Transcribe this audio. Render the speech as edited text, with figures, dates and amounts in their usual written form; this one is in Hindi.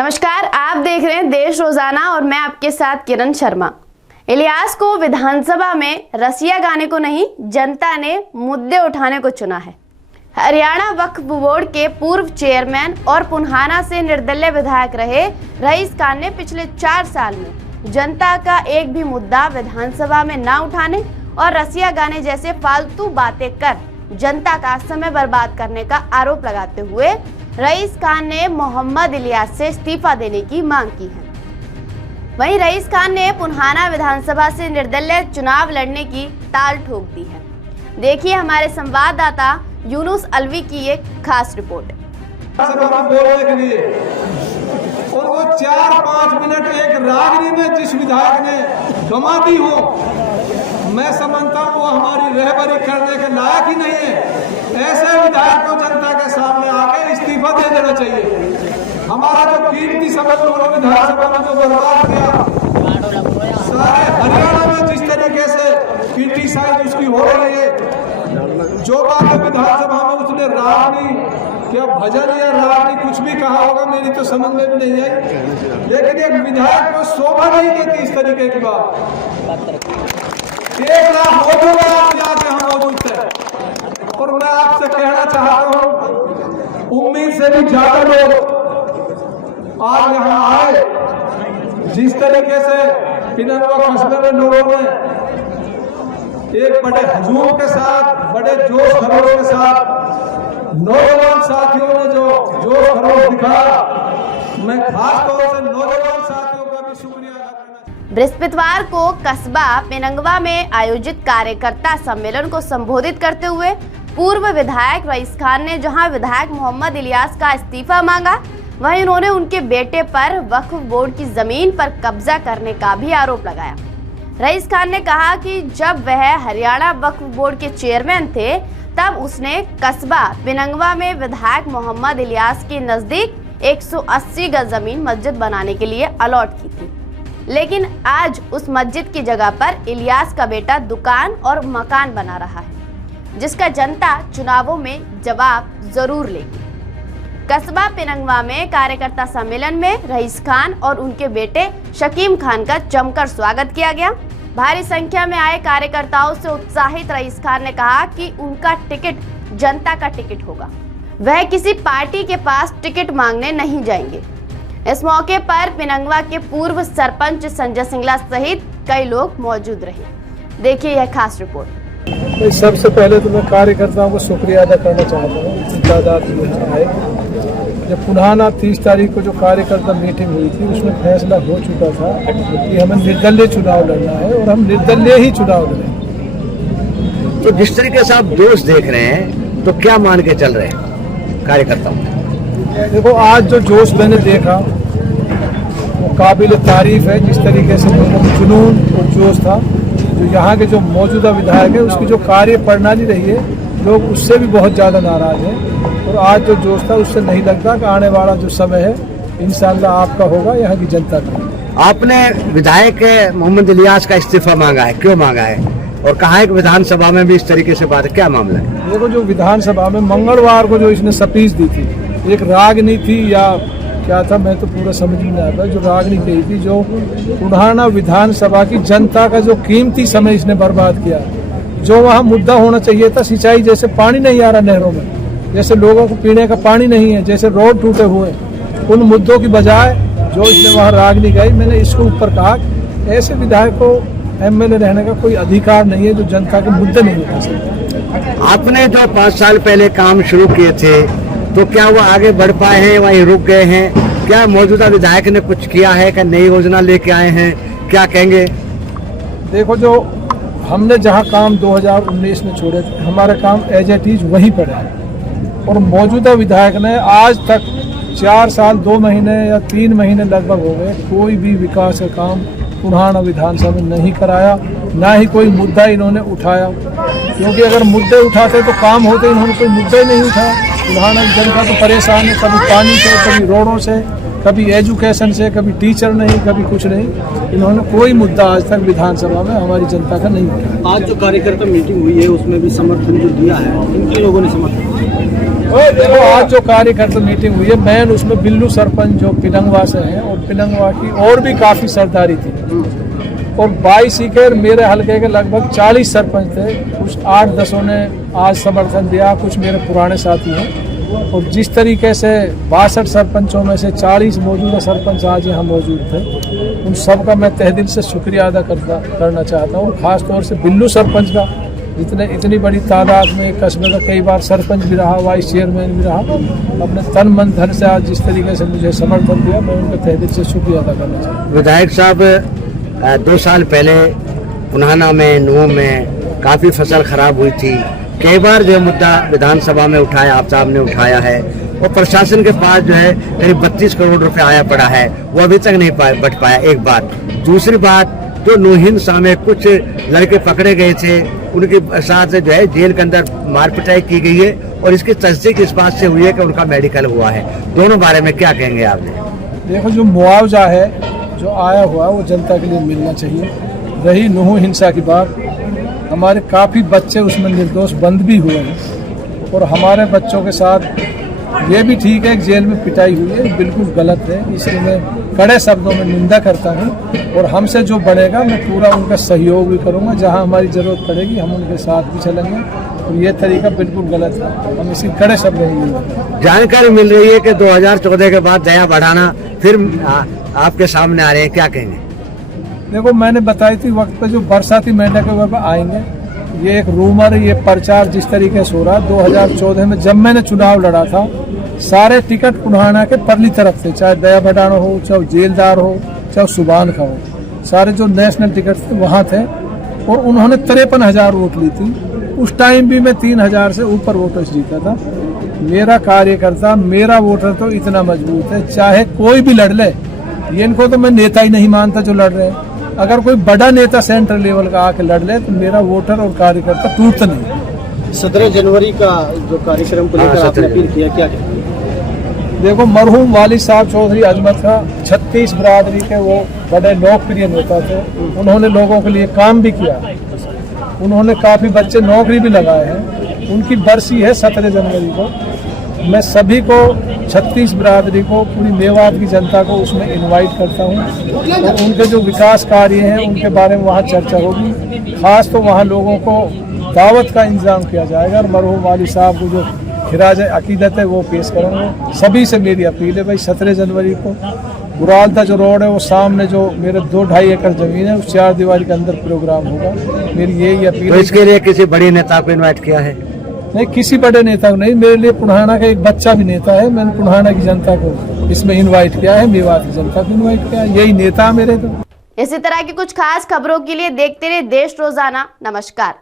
नमस्कार, आप देख रहे हैं देश रोजाना और मैं आपके साथ किरण शर्मा। इलियास को विधानसभा में रसिया गाने को नहीं, जनता ने मुद्दे उठाने को चुना है। हरियाणा वक्फ बोर्ड के पूर्व चेयरमैन और पुन्हाना से निर्दलीय विधायक रहे रईस खान ने पिछले 4 साल में जनता का एक भी मुद्दा विधानसभा में न उठाने और रसिया गाने जैसे फालतू बातें कर जनता का समय बर्बाद करने का आरोप लगाते हुए रईस खान ने मोहम्मद इलियास से इस्तीफा देने की मांग की है। वहीं रईस खान ने पुन्हाना विधानसभा से निर्दलीय चुनाव लड़ने की ताल ठोक दी है। देखिए हमारे संवाददाता यूनुस अलवी की एक खास रिपोर्ट। बोलने के लिए और वो 4-5 मिनट एक रागनी में जिस विधायक ने गमा दी हो, मैं समझता हूँ वो हमारी रहबरी करने के लायक ही नहीं है। ऐसे विधायक को जनता के सामने आके इस्तीफा दे देना चाहिए। हमारा जो कीमती समय लोगों ने विधानसभा में जो बर्बाद किया, सारे हरियाणा में जिस तरीके से क्रिटिसाइज उसकी हो रही है, जो बात विधानसभा में उसने रागनी क्या भजन या रागनी कुछ भी कहा होगा, मेरी तो समझ में भी नहीं आई। लेकिन एक विधायक को शोभा नहीं देती इस तरीके की बात। 1 लाख वोटों में आप जाके हम मौजूद थे और मैं आपसे कहना चाहता हूँ, उम्मीद से भी ज्यादा लोग आज यहाँ आए। जिस तरीके से पिनंगवा कस्बे में लोगों ने एक बड़े हुजूम के साथ, बड़े जोश खरोश के साथ नौजवान साथियों ने जो जोश खरोश दिखाया, मैं खास तौर से नौजवान साथियों का भी शुक्रिया अदा करना। बृहस्पतिवार को कस्बा पिनंगवा में आयोजित कार्यकर्ता सम्मेलन को संबोधित करते हुए पूर्व विधायक रईस खान ने जहां विधायक मोहम्मद इलियास का इस्तीफा मांगा, वहीं उन्होंने उनके बेटे पर वक्फ बोर्ड की जमीन पर कब्जा करने का भी आरोप लगाया। रईस खान ने कहा कि जब वह हरियाणा वक्फ बोर्ड के चेयरमैन थे तब उसने कस्बा पिनंगवा में विधायक मोहम्मद इलियास के नजदीक 180 गज जमीन मस्जिद बनाने के लिए अलॉट की थी, लेकिन आज उस मस्जिद की जगह पर इलियास का बेटा दुकान और मकान बना रहा है, जिसका जनता चुनावों में जवाब जरूर लेगी। कस्बा पिनंगवा में कार्यकर्ता सम्मेलन में रईस खान और उनके बेटे शकीम खान का जमकर स्वागत किया गया। भारी संख्या में आए कार्यकर्ताओं से उत्साहित रईस खान ने कहा कि उनका टिकट जनता का टिकट होगा, वह किसी पार्टी के पास टिकट मांगने नहीं जाएंगे। इस मौके पर पिनंगवा के पूर्व सरपंच संजय सिंगला सहित कई लोग मौजूद रहे। देखिए यह खास रिपोर्ट। सबसे पहले तो मैं कार्यकर्ताओं को शुक्रिया अदा करना चाहता हूँ। तादाद में आए जब पुन्हाना 30 तारीख को जो कार्यकर्ता मीटिंग हुई थी, उसमें फैसला हो चुका था कि हमें निर्दलीय चुनाव लड़ना है और हम निर्दलीय ही चुनाव लड़ेंगे। तो जिस तरीके से आप दोष देख रहे हैं, तो क्या मान के चल रहे हैं कार्यकर्ताओं? देखो, आज जो जोश मैंने देखा वो काबिल तारीफ है। जिस तरीके से लोगों में जुनून और जोश था, जो यहाँ के जो मौजूदा विधायक है उसकी जो कार्य प्रणाली रही है, लोग उससे भी बहुत ज़्यादा नाराज हैं। और आज जो जोश था उससे नहीं लगता कि आने वाला जो समय है इंशाअल्लाह आपका होगा, यहाँ की जनता का। आपने विधायक मोहम्मद इलियास का इस्तीफा मांगा है, क्यों मांगा है? और कहा है कि विधानसभा में भी इस तरीके से बात है, क्या मामला है? देखो, जो विधानसभा में मंगलवार को जो इसने स्पीच दी थी, एक रागनी थी या क्या था, मैं तो पूरा समझ नहीं आता। जो रागनी कही थी, जो पुन्हाना विधानसभा की जनता का जो कीमती समय इसने बर्बाद किया। जो वहाँ मुद्दा होना चाहिए था, सिंचाई जैसे पानी नहीं आ रहा नहरों में, जैसे लोगों को पीने का पानी नहीं है, जैसे रोड टूटे हुए, उन मुद्दों की बजाय जो इसने वहाँ रागनी गाई, मैंने इसके ऊपर कहा ऐसे विधायक को एमएलए रहने का कोई अधिकार नहीं है जो जनता के मुद्दे नहीं उठा सकते। आपने जो 5 साल पहले काम शुरू किए थे, तो क्या वो आगे बढ़ पाए हैं, वहीं रुक गए हैं? क्या मौजूदा विधायक ने कुछ किया है, क्या नई योजना लेके आए हैं, क्या कहेंगे? देखो, जो हमने जहाँ काम 2019 में छोड़े थे, हमारा काम एज इट इज वहीं पड़ा है। और मौजूदा विधायक ने आज तक 4 साल 2 महीने या 3 महीने लगभग हो गए, कोई भी विकास का काम पुन्हाना विधानसभा में नहीं कराया, ना ही कोई मुद्दा इन्होंने उठाया। क्योंकि अगर मुद्दे उठाते तो काम होते, इन्होंने कोई मुद्दा ही नहीं उठाया। पुन्हाना की जनता तो परेशान है, कभी पानी से, कभी रोडों से, कभी एजुकेशन से, कभी टीचर नहीं, कभी कुछ नहीं। इन्होंने कोई मुद्दा आज तक विधानसभा में हमारी जनता का नहीं उठाया। आज जो कार्यकर्ता मीटिंग हुई है उसमें भी समर्थन जो दिया है, किन लोगों ने समर्थन? देखो आज जो कार्यकर्ता मीटिंग हुई है मैन उसमें बिल्लू सरपंच जो पिनंगवा से हैं और पिनंगवा की और भी काफ़ी सरदारी थी और 22 सीकर मेरे हलके के लगभग 40 सरपंच थे। कुछ 8-10 ने आज समर्थन दिया, कुछ मेरे पुराने साथी हैं और जिस तरीके से 62 सरपंचों में से 40 मौजूदा सरपंच आज यहाँ मौजूद थे, उन सब का मैं तहे दिल से शुक्रिया अदा करना चाहता हूँ। ख़ास तौर से बिल्लू सरपंच का इतनी बड़ी तादाद में कस्बे का कई बार सरपंच भी रहा, वाइस चेयरमैन भी रहा, अपने तन मन धन से आज जिस तरीके से मुझे समर्थन दिया मैं उनका तहे दिल से शुक्रिया अदा करना चाहता हूँ। विधायक साहब 2 साल पहले पुनाना में नूह में काफ़ी फसल खराब हुई थी, कई बार जो मुद्दा विधानसभा में उठाया, आप साहब ने उठाया है और प्रशासन के पास जो है करीब 32 करोड़ रुपए आया पड़ा है, वो अभी तक नहीं बच पाया। एक बात, दूसरी बात जो नूहिंसा में कुछ लड़के पकड़े गए थे उनके साथ जो है जेल के अंदर मार पिटाई की गई है और इसकी तस्दीक इस बात से हुई है कि उनका मेडिकल हुआ है। दोनों बारे में क्या कहेंगे आप? देखो जो मुआवजा है जो आया हुआ वो जनता के लिए मिलना चाहिए। रही नूह हिंसा की बात, हमारे काफ़ी बच्चे उसमें निर्दोष बंद भी हुए हैं और हमारे बच्चों के साथ ये भी ठीक है कि जेल में पिटाई हुई है, बिल्कुल गलत है, इसलिए मैं कड़े शब्दों में निंदा करता हूँ और हमसे जो बढ़ेगा मैं पूरा उनका सहयोग भी करूँगा। जहाँ हमारी ज़रूरत पड़ेगी हम उनके साथ भी चलेंगे और ये तरीका बिल्कुल गलत है, हम इसी कड़े शब्दों में निंदा। जानकारी मिल रही है कि 2014 के बाद दया बढ़ाना फिर आपके सामने आ रहे हैं, क्या कहेंगे? देखो मैंने बताई थी वक्त पे जो बरसाती मेंढक के वक्त आएंगे, ये एक रूमर, ये प्रचार जिस तरीके से हो रहा। 2014 में जब मैंने चुनाव लड़ा था सारे टिकट पुनाना के परली तरफ थे, चाहे दया भडाना हो, चाहे जेलदार हो, चाहे सुबान का हो, सारे जो नेशनल टिकट थे वहाँ थे और उन्होंने 53,000 वोट ली थी। उस टाइम भी मैं 3,000 से ऊपर वोटर्स जीता था। मेरा कार्यकर्ता, मेरा वोटर तो इतना मजबूत है, चाहे कोई भी लड़ ले, ये इनको तो मैं नेता ही नहीं मानता जो लड़ रहे हैं। अगर कोई बड़ा नेता सेंट्रल लेवल का आके लड़ ले तो मेरा वोटर और कार्यकर्ता टूटता नहीं। 17 जनवरी का जो कार्यक्रम को लेकर आपने अपील किया, क्या देखो मरहूम वालिद साहब चौधरी अजमत का 36 बरादरी के वो बड़े लोकप्रिय नेता थे, उन्होंने लोगों के लिए काम भी किया, उन्होंने काफ़ी बच्चे नौकरी भी लगाए हैं। उनकी बरसी है 17 जनवरी को। मैं सभी को 36 बरादरी को, पूरी मेवात की जनता को उसमें इनवाइट करता हूँ और उनके जो विकास कार्य हैं उनके बारे में वहाँ चर्चा होगी। खास तो वहाँ लोगों को दावत का इंतजाम किया जाएगा और मरहूम वालिद साहब को जो खिराज अकीदत है वो पेश करेंगे। सभी से मेरी अपील है भाई 17 जनवरी को गुरालदा जो रोड है वो सामने जो मेरे 2-2.5 एकड़ जमीन है उस 4 दीवारी के अंदर प्रोग्राम होगा। मेरी यही अपील। तो इसके लिए किसी बड़ी नेता को इन्वाइट किया है? नहीं, किसी बड़े नेता को नहीं, मेरे लिए पुनाना का एक बच्चा भी नेता है। मैंने पुनाना की जनता को इसमें इनवाइट किया है, मेवात की जनता को इनवाइट किया है, यही नेता मेरे। तो इसी तरह की कुछ खास खबरों के लिए देखते रहिए देश रोजाना। नमस्कार।